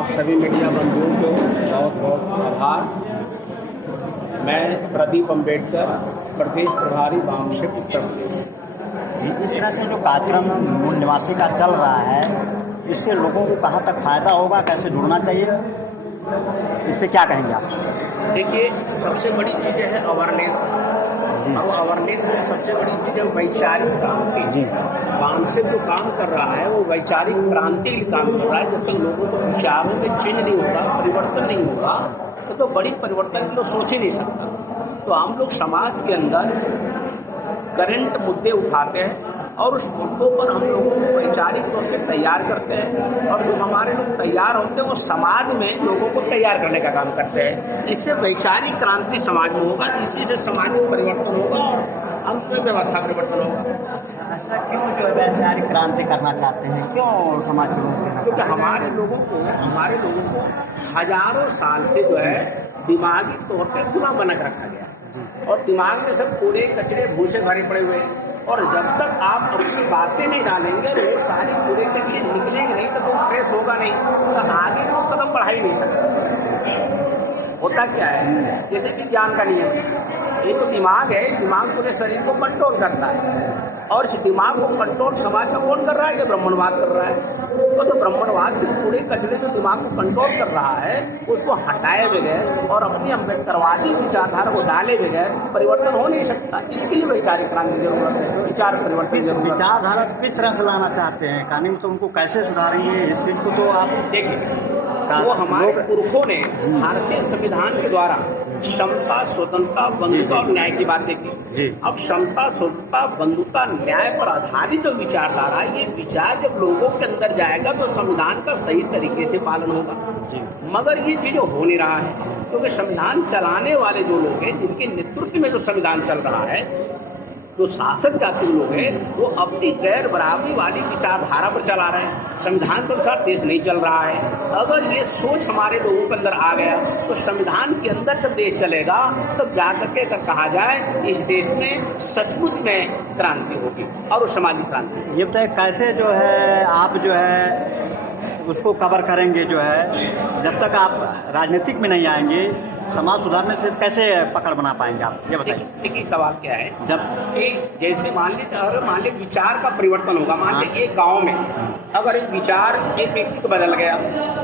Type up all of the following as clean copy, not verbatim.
आप सभी मीडिया बंधुओं को बहुत बहुत आभार। मैं प्रदीप अम्बेडकर, प्रदेश प्रभारी वामशिफ्ट उत्तर प्रदेश। इस तरह से जो कार्यक्रम मूल निवासी का चल रहा है, इससे लोगों को कहाँ तक फायदा होगा, कैसे जुड़ना चाहिए, इस पर क्या कहेंगे आप? देखिए, सबसे बड़ी चीज़ है अवेयरनेस। और अवेयरनेस में सबसे बड़ी चीज़ है वैचारिक क्रांति। वामशिफ्ट जो काम कर रहा है वो वैचारिक क्रांति के काम कर रहा है। जब तक लोगों को विचारों में चेंज नहीं होगा, परिवर्तन नहीं होगा, तो बड़ी परिवर्तन के लोग सोच ही नहीं सकता। तो हम लोग समाज के अंदर करंट मुद्दे उठाते हैं और उस मुद्दों पर हम लोगों को वैचारिक तौर पर तैयार करते हैं, और जो हमारे लोग तैयार होते हैं वो समाज में लोगों को तैयार करने का काम करते हैं। इससे वैचारिक क्रांति समाज में होगा, इसी से समाज में परिवर्तन होगा और अंत में व्यवस्था परिवर्तन होगा। ऐसा क्यों जो है वैचारिक क्रांति करना चाहते हैं, क्यों समाज के लोग? क्योंकि हमारे लोगों को हजारों साल से जो है दिमागी तौर पर गुलाम बना कर रखा गया, और दिमाग में सब कूड़े कचरे भूसे भरे पड़े हुए हैं। और जब तक आप अपनी बातें नहीं डालेंगे, वो सारी कूड़े कचरे निकलेंगे नहीं, तो वो फ्रेश होगा नहीं, तो आगे वो कदम बढ़ा ही नहीं सकते। होता क्या है, जैसे विज्ञान का नियम, ये तो दिमाग है, दिमाग पूरे शरीर को कंट्रोल करता है, और इस दिमाग को कंट्रोल समाज में कौन कर रहा है? ये ब्राह्मणवाद कर रहा है। तो ब्राह्मणवाद के पूरे कचरे जो दिमाग को कंट्रोल कर रहा है, उसको हटाए बगैर और अपनी अम्बेडकरवादी विचारधारा को डाले बगैर परिवर्तन हो नहीं सकता। इसके लिए वैचारिक क्रांति की जरूरत है, विचार परिवर्तन जरूरत है। विचारधारा किस तरह से लाना चाहते हैं कानून, तो उनको कैसे सुधारेंगे, इस चीज़ को तो आप देखिए, वो हमारे पुरखों ने भारतीय संविधान के द्वारा समता, स्वतंत्रता, बंधुता और न्याय की बातें की। अब समता, स्वतंत्रता, बंधुता, न्याय पर आधारित जो विचारधारा, ये विचार जब लोगों के अंदर जाएगा तो संविधान का सही तरीके से पालन होगा। मगर ये चीज़ हो नहीं रहा है, क्योंकि संविधान चलाने वाले जो लोग हैं, जिनके नेतृत्व में जो संविधान चल रहा है, जो शासक जाति लोग हैं, वो अपनी गैर बराबरी वाली विचारधारा पर चला रहे हैं। संविधान के अनुसार देश नहीं चल रहा है। अगर ये सोच हमारे लोगों के अंदर आ गया, तो संविधान के अंदर जब देश चलेगा, तब जाकर के अगर कहा जाए इस देश में सचमुच में क्रांति होगी, और वो सामाजिक क्रांति। ये बताइए, कैसे जो है आप जो है उसको कवर करेंगे, जो है जब तक आप राजनीतिक में नहीं आएंगे, समाज सुधारने से कैसे पकड़ बना पाएंगे आप, ये बताइए। देखिए, सवाल क्या है, जब कि जैसे मान लीजिए विचार का परिवर्तन होगा। मान लीजिए एक गांव में अगर एक विचार एक व्यक्ति को बदल गया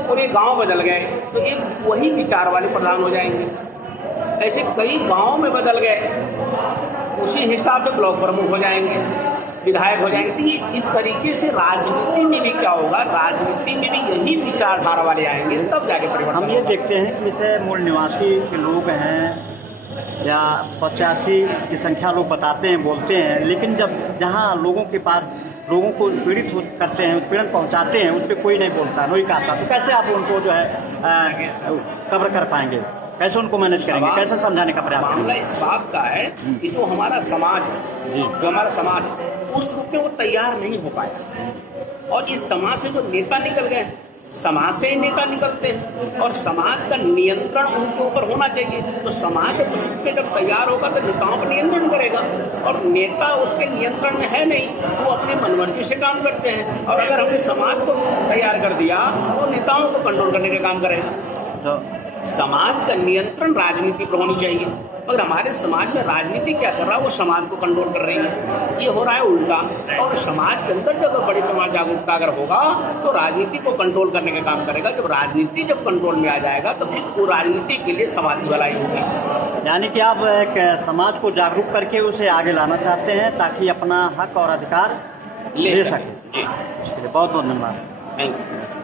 और एक गांव बदल गए, तो एक वही विचार वाले प्रधान हो जाएंगे। ऐसे कई गांव में बदल गए, उसी हिसाब से ब्लॉक प्रमुख हो जाएंगे, विधायक हो जाएंगे। तो ये इस तरीके से राजनीति में भी क्या होगा, राजनीति में भी यही विचारधारा वाले आएंगे, तब जाके परिवर्तन। हम ये देखते हैं कि जैसे मूल निवासी के लोग हैं या 85 की संख्या लोग बताते हैं, बोलते हैं, लेकिन जब जहाँ लोगों के पास लोगों को पीड़ित करते हैं, पीड़न पहुँचाते हैं, उस पर कोई नहीं बोलता, नहीं कहता, तो कैसे आप उनको जो है कवर कर पाएंगे, कैसे उनको मैनेज करेंगे, कैसे समझाने का प्रयास करेंगे? मामला इस बात का है कि जो हमारा समाज है, जो हमारा समाज है, उस रूप में वो तैयार नहीं हो पाया। और इस समाज से जो नेता निकल गए, समाज से ही नेता निकलते हैं, और समाज का नियंत्रण उनके ऊपर होना चाहिए। तो समाज उस रूप में जब तैयार होगा तो नेताओं पर नियंत्रण करेगा, और नेता उसके नियंत्रण में है नहीं, वो अपनी मनमर्जी से काम करते हैं। और अगर हमने समाज को तैयार कर दिया, तो नेताओं को कंट्रोल करने का काम करेगा। तो समाज का नियंत्रण राजनीति पर होनी चाहिए, मगर हमारे समाज में राजनीति क्या कर रहा है, वो समाज को कंट्रोल कर रही है। ये हो रहा है उल्टा। और समाज के अंदर जब बड़ी पैमाने जागरूकता अगर होगा, तो राजनीति को कंट्रोल करने का काम करेगा। जब राजनीति जब कंट्रोल में आ जाएगा, तो फिर वो राजनीति के लिए समाज की भलाई होगी। यानी कि आप एक समाज को जागरूक करके उसे आगे लाना चाहते हैं, ताकि अपना हक और अधिकार ले सकें। जी, इसके लिए बहुत बहुत धन्यवाद। Thank you.